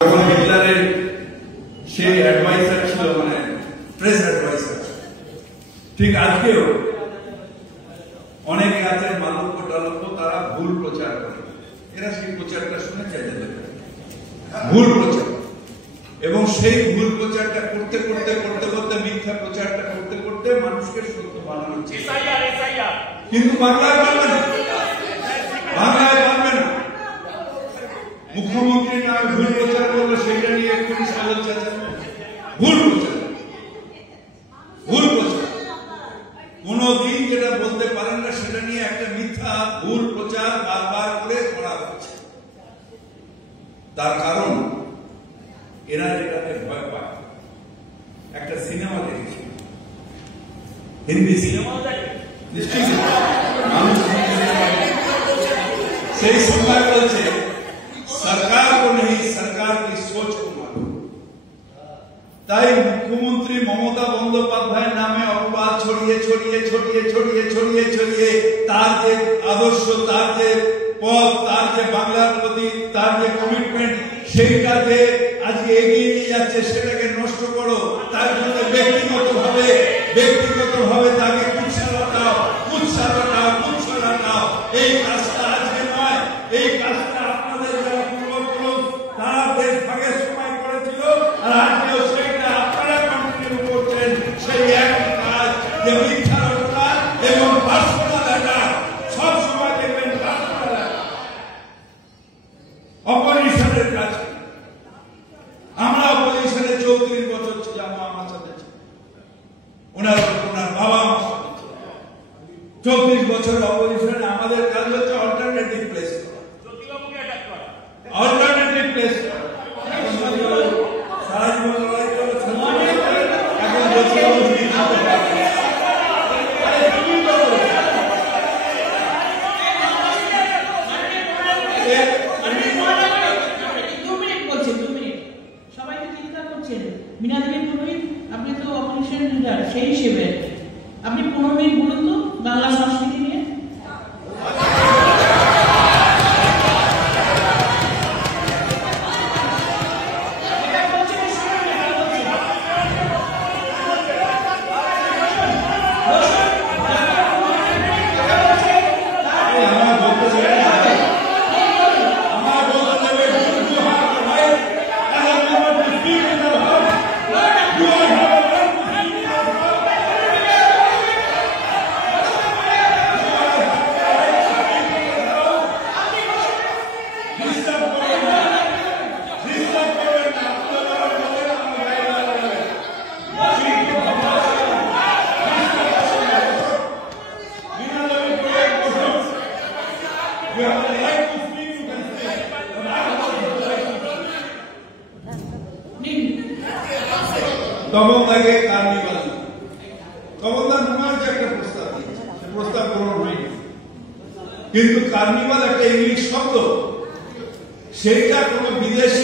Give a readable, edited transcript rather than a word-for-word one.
হিটলারের সে অ্যাডভাইসার ছিল, মানে প্রেস অ্যাডভাইসার। ঠিক আজকেও অনেক রাতের মালব্য টালব্য তারা ভুল প্রচার করে, এরা সেই প্রচারটা শুনে চেঁচে দেবে, ভুল প্রচার। এবং সেই ভুল প্রচারটা করতে করতে করতে করতে মিথ্যা প্রচারটা করতে করতে মানুষকে সত্য বানানোর চেষ্টা। কিন্তু বাংলায় পারবে না, বাংলায় পারবে না। মুখ্যমন্ত্রী নামে ভুল প্রচার করলে সেটা নিয়ে একটু সাজল চাচা, ভুল প্রচার, ভুল প্রচার। কোনদিন যেটা বলতে পারেন না সেটা নিয়ে একটা মিথ্যা ভুল প্রচার বারবার করে করা হচ্ছে। তার কারণ এরা এটাকে ভয় পায়। একটা সিনেমা দেখেছি, হিন্দি সিনেমা, নিশ্চয়ই মানুষ সেই সময় বলছে সরকার को नहीं सरकार की सोच को मानो। তাই মুখ্যমন্ত্রী মমতা বন্দ্যোপাধ্যায়ের নামে অপবাদ ছড়িয়ে ছড়িয়ে ছড়িয়ে ছড়িয়ে ছড়িয়ে ছড়িয়ে তার যে আদর্শ, তার যে পথ, তার যে বাংলার প্রতি তার যে কমিটমেন্ট, সেইটা যে আজকে এগিয়ে নিয়ে যাচ্ছে সেটাকে নষ্ট করো। তার জন্য ব্যক্তিগতভাবে তাকে কুৎসারত দাও। এই কাজটা আজকে নয়, এই কাজটা আপনাদের যারা পূর্বপুরুষ তারা দেশ ভাগের সময় করেছিল, আর আজকেও সেইটা আপনারা কন্টিনিউ করছেন। সেই একই কাজ, যে মিথ্যা রচনা এবং পার্সোনাল অ্যাটাক। সব সময় দেখবেন পার্সোনাল অ্যাটাক, অপোজিশনের কাছে। আমরা অপোজিশনে 34 বছর ছিলাম, আমার সাথে ওনার বাবা আমার সাথে 34 বছর অপোজিশনে। আমাদের কাজ হচ্ছে অল্টারনেটিভ প্লেস করা, অল্টারনেটিভ প্লেস করা। সারা জীবন লড়াই করে এখন সবাইকে চিন্তা করছেন মীনা দেবী পুরোহিত, আপনি তো অপোজিশন লিডার, সেই হিসেবে আপনি 15 মিনিট বলুন তো বাংলা সংস্কৃতি নিয়ে। তবলদাকে কার্নিভাল, তবলদার নুমার যে একটা প্রস্তাব দিয়েছে, সে প্রস্তাব গ্রহণ হয়নি। কিন্তু কার্নিভাল একটা ইংলিশ শব্দ, সেইটা কোন বিদেশি